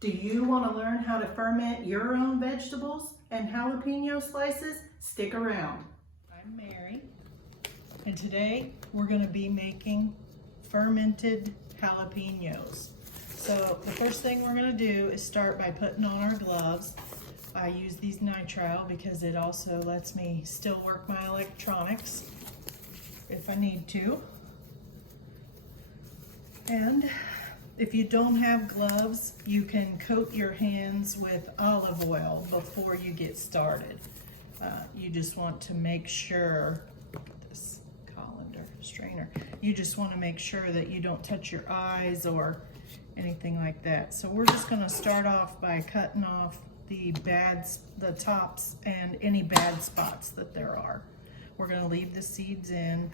Do you want to learn how to ferment your own vegetables and jalapeno slices? Stick around. I'm Mary, and today we're going to be making fermented jalapenos. So the first thing we're going to do is start by putting on our gloves. I use these nitrile because it also lets me still work my electronics if I need to. And if you don't have gloves, you can coat your hands with olive oil before you get started. You just want to make sure, this colander strainer, you just want to make sure that you don't touch your eyes or anything like that. So we're just going to start off by cutting off the tops and any bad spots that there are. We're going to leave the seeds in.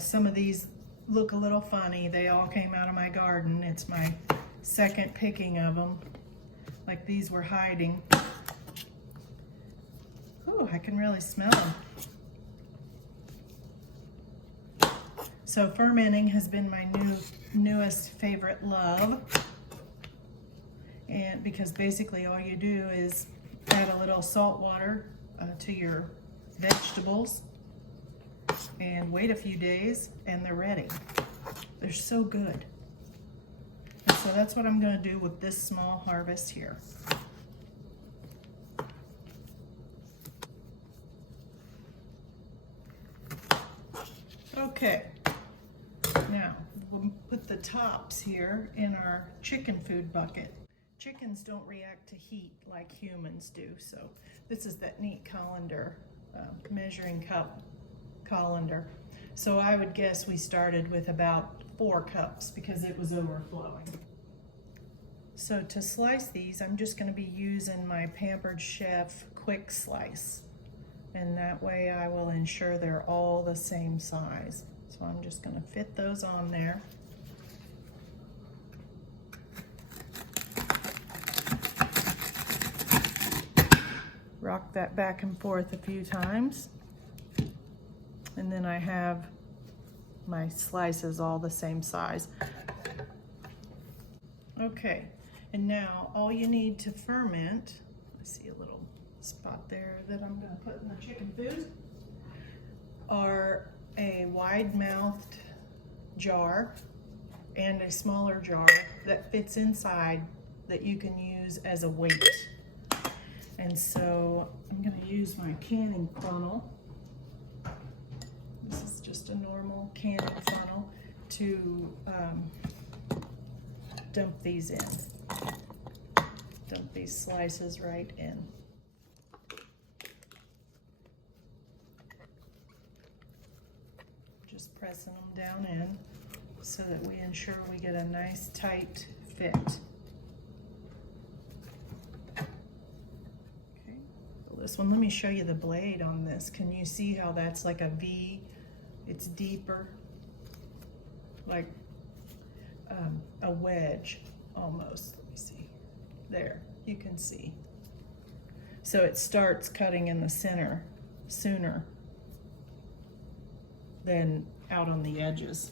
Some of these look a little funny. They all came out of my garden. It's my second picking of them. Like these were hiding. Ooh, I can really smell them. So fermenting has been my newest favorite love. And because basically all you do is add a little salt water to your vegetables and wait a few days and they're ready. They're so good. And so that's what I'm going to do with this small harvest here. Okay, now we'll put the tops here in our chicken food bucket. Chickens don't react to heat like humans do, so this is that neat colander, measuring cup colander. So I would guess we started with about 4 cups because it was overflowing. So to slice these, I'm just going to be using my Pampered Chef quick slice, and that way I will ensure they're all the same size. So I'm just going to fit those on there. Rock that back and forth a few times. And then I have my slices all the same size. Okay, and now all you need to ferment, I see a little spot there that I'm going to put in the chicken food, are a wide-mouthed jar and a smaller jar that fits inside that you can use as a weight. And so I'm going to use my canning funnel. This is just a normal canning funnel to dump these in. Dump these slices right in. Just pressing them down in so that we ensure we get a nice tight fit. Okay, so this one, let me show you the blade on this. Can you see how that's like a V? It's deeper, like a wedge almost. Let me see. There, you can see. So it starts cutting in the center sooner than out on the edges.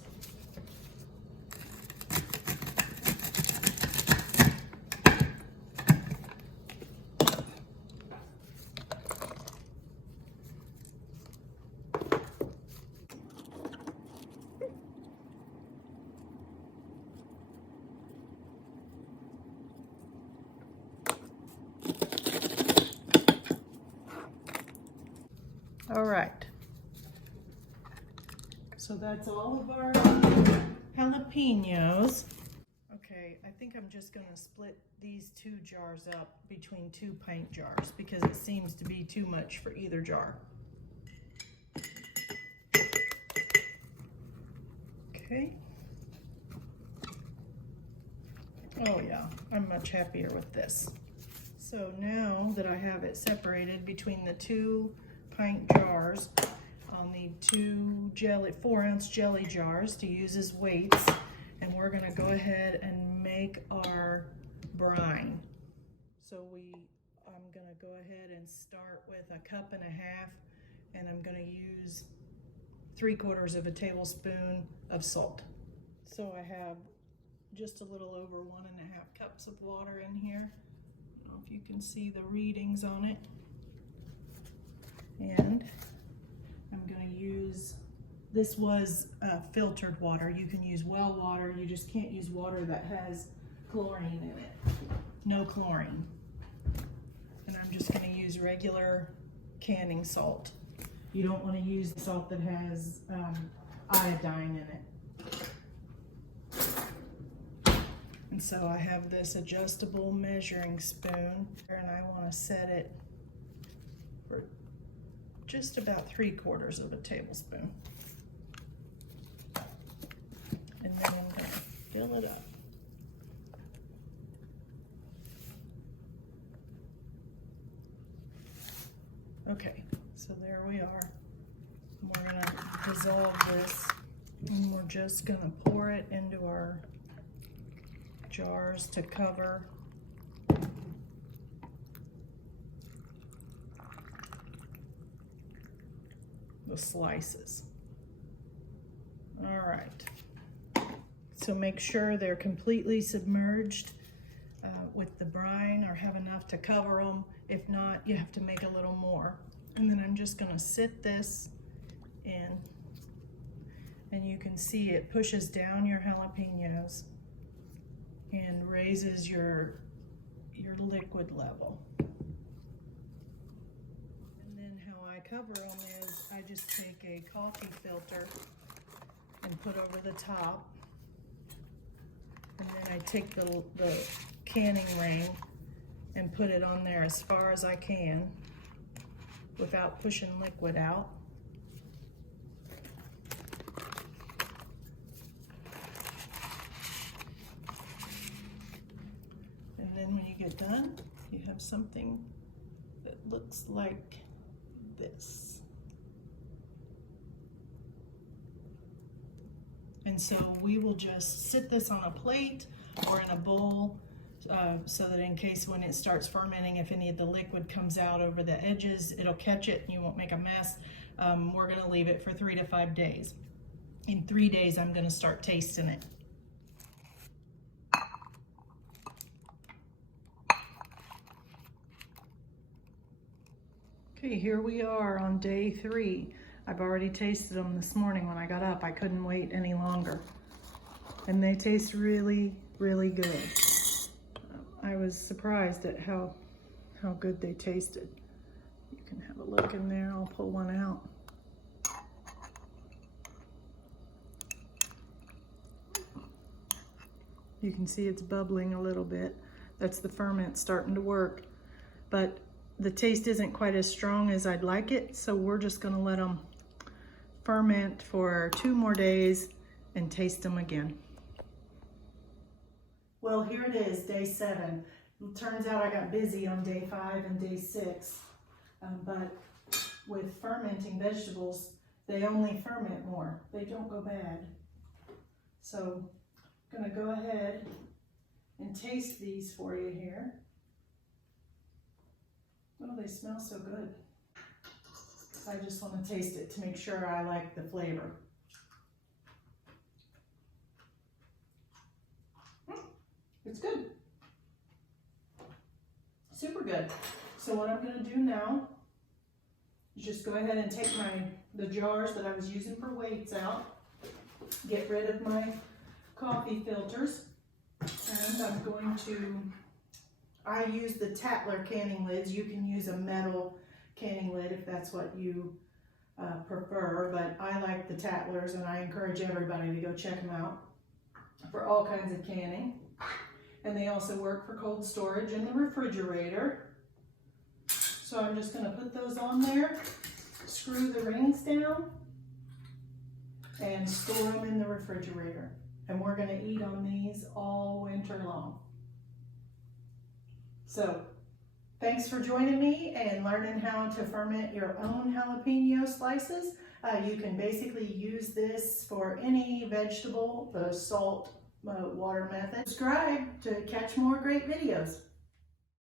All right, so that's all of our jalapenos. Okay, I think I'm just gonna split these 2 jars up between 2 pint jars because it seems to be too much for either jar. Okay. Oh yeah, I'm much happier with this. So now that I have it separated between the 2 pint jars, I'll need 2 4-ounce jelly jars to use as weights, and we're going to go ahead and make our brine. So I'm going to go ahead and start with 1.5 cups, and I'm going to use 3/4 of a tablespoon of salt. So I have just a little over 1.5 cups of water in here. I don't know if you can see the readings on it. And I'm going to use, this was filtered water. You can use well water, you just can't use water that has chlorine in it. No chlorine. And I'm just going to use regular canning salt. You don't want to use salt that has iodine in it. And so I have this adjustable measuring spoon, and I want to set it for just about 3/4 of a tablespoon. And then I'm going to fill it up. Okay, so there we are. We're going to dissolve this, and we're just going to pour it into our jars to cover the slices. All right, so make sure they're completely submerged with the brine, or have enough to cover them. If not, you have to make a little more. And then I'm just going to sit this in, and you can see it pushes down your jalapenos and raises your liquid level. And then how I cover them is I just take a coffee filter and put over the top, and then I take the canning ring and put it on there as far as I can without pushing liquid out. And then when you get done, you have something that looks like this. And so we will just sit this on a plate or in a bowl, so that in case when it starts fermenting, if any of the liquid comes out over the edges, it'll catch it and you won't make a mess. We're going to leave it for 3 to 5 days. In 3 days, I'm going to start tasting it. Okay, here we are on day 3. I've already tasted them this morning when I got up. I couldn't wait any longer. And they taste really, really good. I was surprised at how good they tasted. You can have a look in there. I'll pull one out. You can see it's bubbling a little bit. That's the ferment starting to work. But the taste isn't quite as strong as I'd like it, so we're just gonna let them ferment for 2 more days and taste them again. Well, here it is, day 7. It turns out I got busy on day 5 and day 6, but with fermenting vegetables, they only ferment more. They don't go bad. So I'm gonna go ahead and taste these for you here. Oh, they smell so good. I just want to taste it to make sure I like the flavor. It's good. Super good. So what I'm going to do now is just go ahead and take the jars that I was using for weights out, get rid of my coffee filters, and I'm going to, I use the Tatler canning lids. You can use a metal canning lid if that's what you prefer, but I like the Tatlers, and I encourage everybody to go check them out for all kinds of canning. And they also work for cold storage in the refrigerator. So I'm just going to put those on there, screw the rings down, and store them in the refrigerator. And we're going to eat on these all winter long. So thanks for joining me and learning how to ferment your own jalapeno slices. You can basically use this for any vegetable, the salt water method. Subscribe to catch more great videos.